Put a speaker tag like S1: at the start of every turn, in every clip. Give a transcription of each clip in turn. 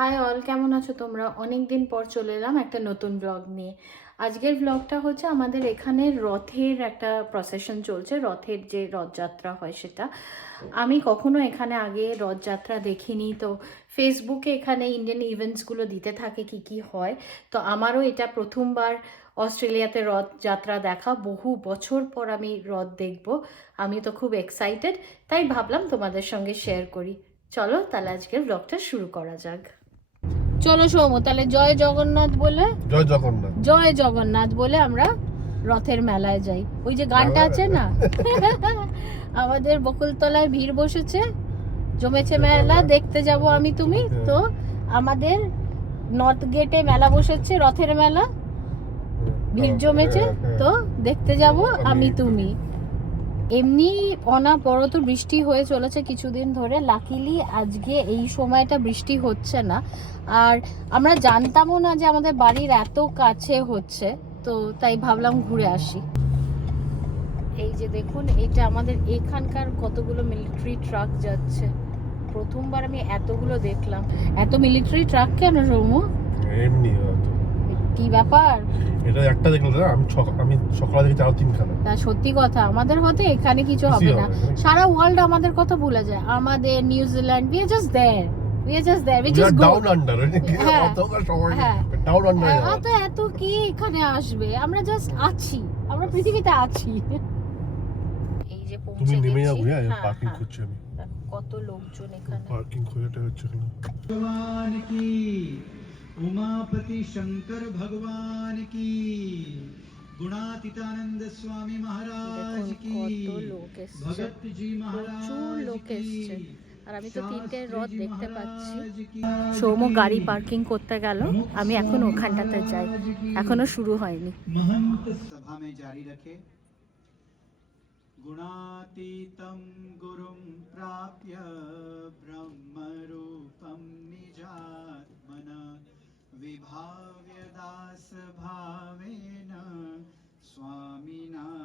S1: High all কেমন আছো তোমরা? অনেক দিন পর চলে এলাম একটা নতুন ব্লগ নিয়ে। আজকের ব্লগটা হচ্ছে আমাদের এখানে রথের একটা প্রসেশন চলছে, রথের যে রথযাত্রা হয় সেটা। আমি কখনো এখানে আগে রথযাত্রা দেখিনি, তো ফেসবুকে এখানে ইন্ডিয়ান ইভেন্টসগুলো দিতে থাকে কি কি হয়। তো আমারও এটা প্রথমবার অস্ট্রেলিয়াতে রথযাত্রা দেখা, বহু বছর পর আমি রথ দেখব। আমি তো খুব এক্সাইটেড তাই ভাবলাম তোমাদের সঙ্গে শেয়ার করি। চলো তাহলে আজকের ব্লগটা শুরু করা যাক। চলো সৌম তাহলে জয় জগন্নাথ বলে
S2: জয় জগন্নাথ।
S1: জয় জগন্নাথ বলে আমরা রথের মেলায় যাই। ওই যে গানটা আছে না? আমাদের বকুলতলায় ভিড় বসেছে জমেছে মেলা দেখতে যাব আমি তুমি। তো আমাদের নর্থ গেটে মেলা বসেছে রথের মেলা। ভিড় জমেছে তো দেখতে যাব আমি তুমি। এমনি অনাবরত বৃষ্টি হয়ে চলেছে কিছুদিন ধরে। লাকিলি আজকে এই সময়টা বৃষ্টি হচ্ছে না। আর আমরা জানতামও না যে আমাদের বাড়ির এত কাছে হচ্ছে, তো তাই ভাবলাম ঘুরে আসি। এই যে দেখুন, এটা আমাদের এখানকার কতগুলো মিলিটারি ট্রাক যাচ্ছে। প্রথমবার আমি এতগুলো দেখলাম। এত মিলিটারি ট্রাক কেন সৌম্য
S2: এমনি।
S1: কি ব্যাপার?
S2: এটা একটা দেখলাম আমি আমি সকালে দেখেছি আরও তিনখানা।
S1: না সত্যি কথা আমাদের হতে এখানে কিছু হবে না। সারা ওয়ার্ল্ড আমাদের কথা ভুলে যায়। আমাদের New Zealand we just there we are just there
S2: which
S1: is
S2: down
S1: under
S2: down under অত
S1: এত কি এখানে আসবে? আমরা জাস্ট আছি আমরা পৃথিবীতে আছি। এই যে পৌঁছে
S2: তুমি নেমে যাও হ্যাঁ পার্কিং
S1: হ্যাঁ।
S2: খুঁজছি আমি।
S1: কত লোকজন এখানে?
S2: পার্কিং খোঁজাটা হচ্ছে এখানে।
S3: उमापति शंकर भगवान की गुणातीतानंद स्वामी महाराज
S1: দেখুন
S3: की
S1: কত লোক এসছে
S3: भगत जी
S1: প্রচুর
S3: महाराज
S1: লোক
S3: की
S1: এসছে আর আমি তো তিনটে রথ
S3: शास्त्री जी
S1: দেখতে পাচ্ছি
S3: महाराज की
S1: সৌম গাড়ি পার্কিং করতে গেল আমি এখন ওখানটাতে যাই এখনো শুরু হয়নি
S3: महंत सभा में जारी रखे गुणातीतं गुरुं प्राप्य ब्रह्मरूपं निजात्मना विभाव्य दासभावेन स्वामिनारायणं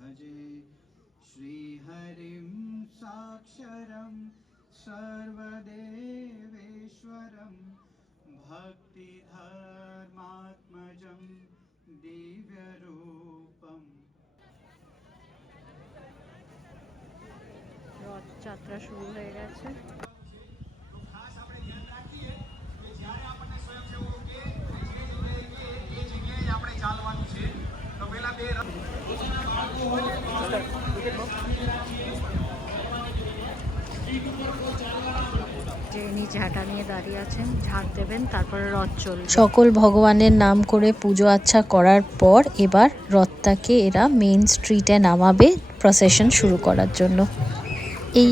S3: भजे श्रीहरिं साक्षरं सर्वदेवेश्वरं भक्तिधर्मात्मजं दिव्यरूपम्
S1: রথযাত্রা শুরু হয়ে গেছে ঝাঁটা নিয়ে দাঁড়িয়ে আছেন ঝাঁট দেবেন তারপরে রথ চলবে।
S4: সকল ভগবানের নাম করে পুজো আচ্ছা করার পর এবার রথটাকে এরা মেইন স্ট্রিটে নামাবে প্রসেশন শুরু করার জন্য। এই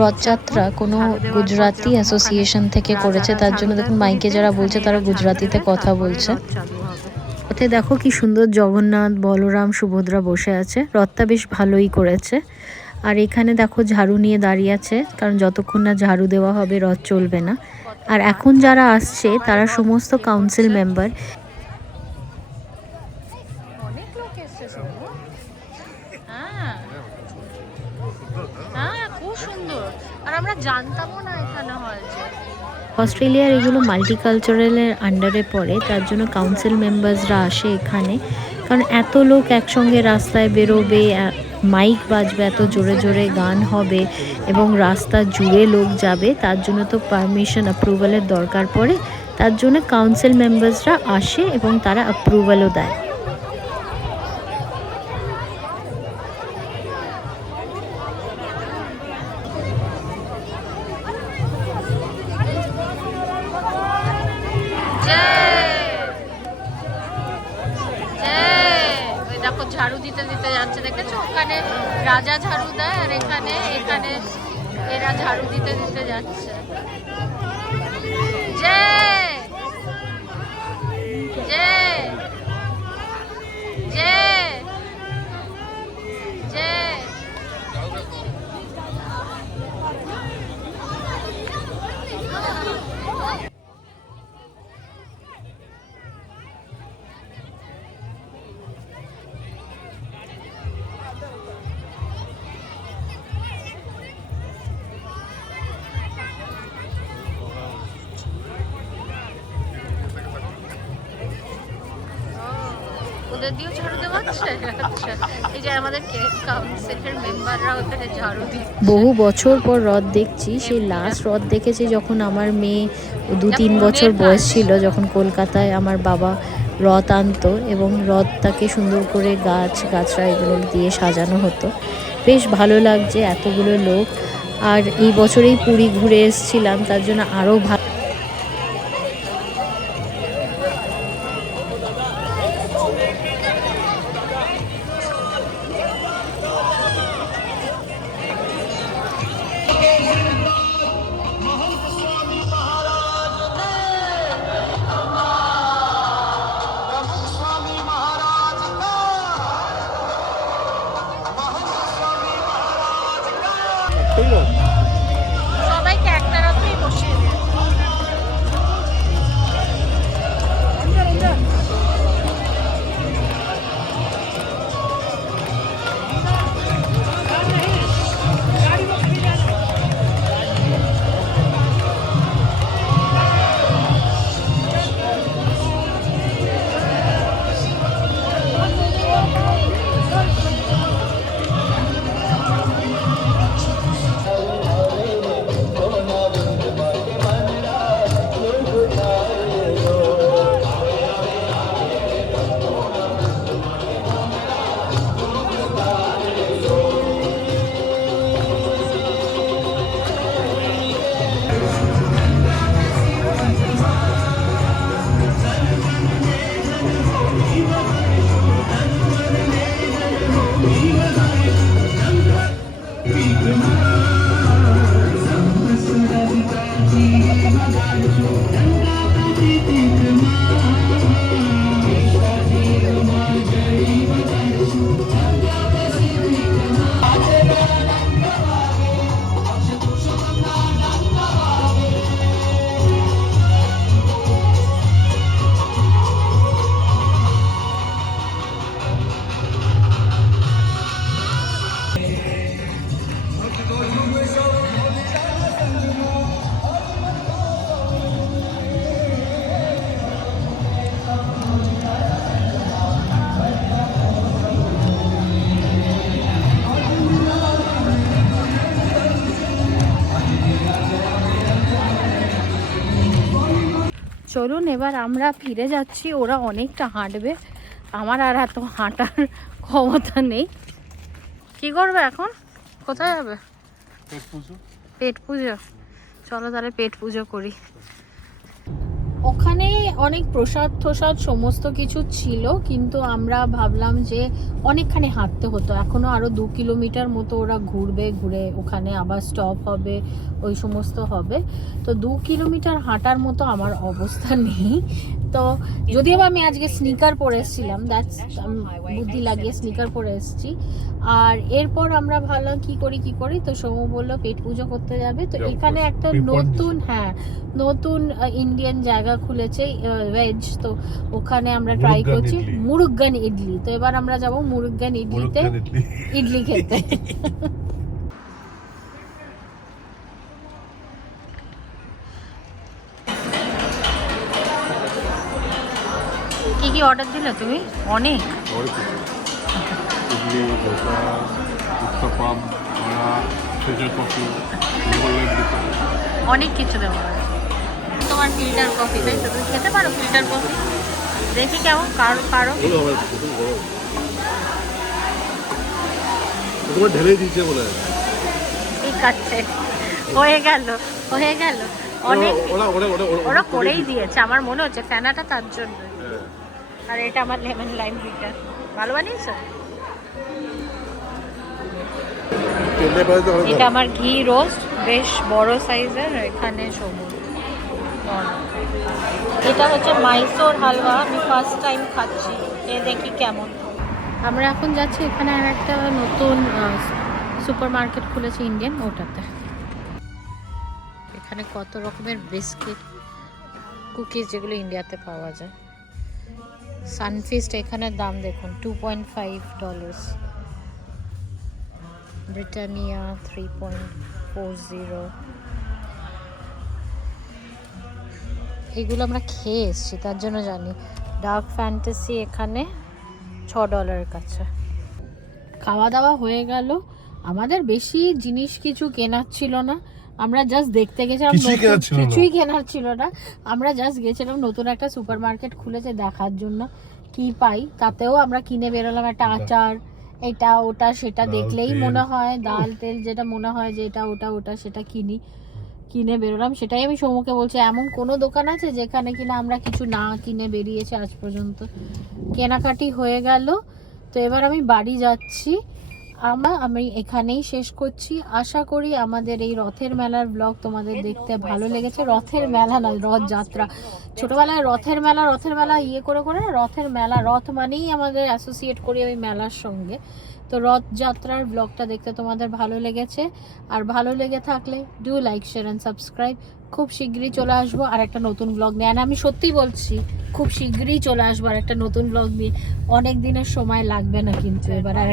S4: রথযাত্রা কোনো গুজরাটি অ্যাসোসিয়েশন থেকে করেছে তার জন্য দেখুন মাইকে যারা বলছে তারা গুজরাটিতে কথা বলছে। ওতে দেখো কি সুন্দর জগন্নাথ বলরাম সুভদ্রা বসে আছে। রথটা বেশ ভালোই করেছে। আর এখানে দেখো ঝাড়ু নিয়ে দাঁড়িয়ে আছে কারণ যতক্ষণ না ঝাড়ু দেওয়া হবে রথ চলবে না। আর এখন যারা আসছে তারা সমস্ত কাউন্সিল মেম্বার।
S1: হ্যাঁ হ্যাঁ জানতামও না এখানে হয়েছে
S4: অস্ট্রেলিয়ার এগুলো মাল্টিকালচারালের আন্ডারে পড়ে তার জন্য কাউন্সিল মেম্বার্সরা আসে এখানে। কারণ এত লোক একসঙ্গে রাস্তায় বেরোবে মাইক বাজবে, এত জোরে জোরে গান হবে এবং রাস্তা জুড়ে লোক যাবে, তার জন্য তো পারমিশন অ্যাপ্রুভালের দরকার পড়ে। তার জন্য কাউন্সিল মেম্বার্সরা আসে এবং তারা অ্যাপ্রুভালও দেয়।
S1: রাজা ঝাড়ু দেয় আর এখানে এখানে এরা ঝাড়ু দিতে দিতে যাচ্ছে। জয়
S4: দিয়েও ঝাড়ু দেওয়া হচ্ছে আচ্ছা। এই যে আমাদের কাউন্সিলের মেম্বাররা ওখানে ঝাড়ু দিচ্ছে।
S1: বহু বছর পর রথ দেখছি সেই লাস্ট রথ দেখেছি যখন আমার মেয়ে দু তিন বছর বয়স ছিল যখন কলকাতায় আমার বাবা রথ আনতো এবং রথটাকে সুন্দর করে গাছ গাছরা এগুলো দিয়ে সাজানো হতো। বেশ ভালো লাগছে এতগুলো লোক। আর এই বছরেই পুরী ঘুরে এসেছিলাম তার জন্য আরও ভালো
S4: tem louco. मा
S1: চলুন এবার আমরা ফিরে যাচ্ছি ওরা অনেকটা হাঁটবে। আমার আর এত হাঁটার ক্ষমতা নেই।
S4: কি করবে এখন? কোথায় যাবে?
S5: পেট পুজো।
S4: পেট পুজো? চলো তাহলে পেট পুজো করি।
S1: ওখানে অনেক প্রসাদ প্রসাদ সমস্ত কিছু ছিল, কিন্তু আমরা ভাবলাম যে অনেকখানি হাঁটতে হতো। এখনও আরও দু কিলোমিটার মতো ওরা ঘুরবে, ঘুরে ওখানে আবার স্টপ হবে, ওই সমস্ত হবে। তো দু কিলোমিটার হাঁটার মতো আমার অবস্থা নেই। তো যদিও বা আমি আজকে স্নিকার পরে এসেছিলাম দ্যাটস বুদ্ধি লাগিয়ে স্নিকার পরে এসেছি। আর এরপর আমরা ভাবলাম কি করি কি করি? তো সৌম বলল পেট পুজো করতে যাবে। তো এখানে একটা নতুন হ্যাঁ নতুন ইন্ডিয়ান জায়গা খুলেছে ভেজ তো ওখানে আমরা ট্রাই করছি
S5: ইডলি।
S1: মুরুগ্গান ইডলি। তো এবার আমরা যাব মুরুগ্গান ইডলিতে
S5: ইডলি।
S1: ইডলি খেতে।
S4: অর্ডার দিলে তুমি? অনেক।
S5: ইডলি ধোসা উত্তাপাম ফিল্টার কফি
S4: অনেক কিছু দেওয়া তোমার ফিল্টার কফি তাই তো? তুমি খেতে পারো ফিল্টার কফি দেখি কেমন কারও কারও?
S5: তোমার ঢেলে দিয়েছে বলে।
S4: ঠিক আছে হয়ে গেল হয়ে গেল। অনেক
S5: ওরা ওরা
S4: করেই দিয়েছে। আমার মনে হচ্ছে ফ্যানাটা তার জন্য আর এটা আমার লেমন লাইম বিটার ভালো বানিয়েছো? এটা আমার ঘি রোস্ট বেশ বড় সাইজের এখানে সবুজ। এটা হচ্ছে মাইসোর হালুয়া আমি ফার্স্ট টাইম খাচ্ছি। এ দেখি কেমন।
S1: আমরা এখন যাচ্ছি এখানে আর একটা নতুন সুপার মার্কেট খুলেছে ইন্ডিয়ান ওটাতে।
S4: এখানে কত রকমের বিস্কিট কুকিজ যেগুলো ইন্ডিয়াতে পাওয়া যায়। সানফিস্ট এখানের দাম দেখুন two point five dollars Britannia three point four zero এগুলো আমরা খেয়ে এসেছি, তার জন্য জানি। ডার্ক ফ্যান্টাসি এখানে
S1: ছ ডলারের কাছে। খাওয়া দাওয়া হয়ে গেল। আমাদের বেশি জিনিস কিছু কেনার ছিল না। আমরা জাস্ট দেখতে গেছিলাম
S2: কিছুই কেনার ছিল না।
S1: আমরা জাস্ট গেছিলাম নতুন একটা সুপার মার্কেট খুলেছে দেখার জন্য। কি পাই? তাতেও আমরা কিনে বেরোলাম একটা আচার এটা ওটা সেটা দেখলেই মনে হয় ডাল তেল যেটা মনে হয় যে এটা ওটা ওটা সেটা কিনি। কিনে বেরোলাম সেটাই আমি সৌমুখে বলছি। এমন কোনো দোকান আছে যেখানে কিনা আমরা কিছু না কিনে বেরিয়েছি আজ পর্যন্ত? কেনাকাটি হয়ে গেল। তো এবার আমি বাড়ি যাচ্ছি। আমা আমি এখানেই শেষ করছি। আশা করি আমাদের এই রথের মেলার ব্লগ তোমাদের দেখতে ভালো লেগেছে। রথের মেলা নয় রথযাত্রা ছোটবেলায় রথের মেলা রথের মেলা ইয়ে করে করে রথের মেলা, রথ মানেই আমাদের অ্যাসোসিয়েট করি ওই মেলার সঙ্গে। তো রথযাত্রার ব্লগটা দেখতে তোমাদের ভালো লেগেছে। আর ভালো লেগে থাকলে do like share and subscribe খুব শীঘ্রই চলে আসব আর একটা নতুন ব্লগ নিয়ে। আমি সত্যি বলছি, খুব শীঘ্রই চলে আসব আর একটা নতুন ব্লগ নিয়ে। অনেক দিনের সময় লাগবে না কিন্তু এবার আর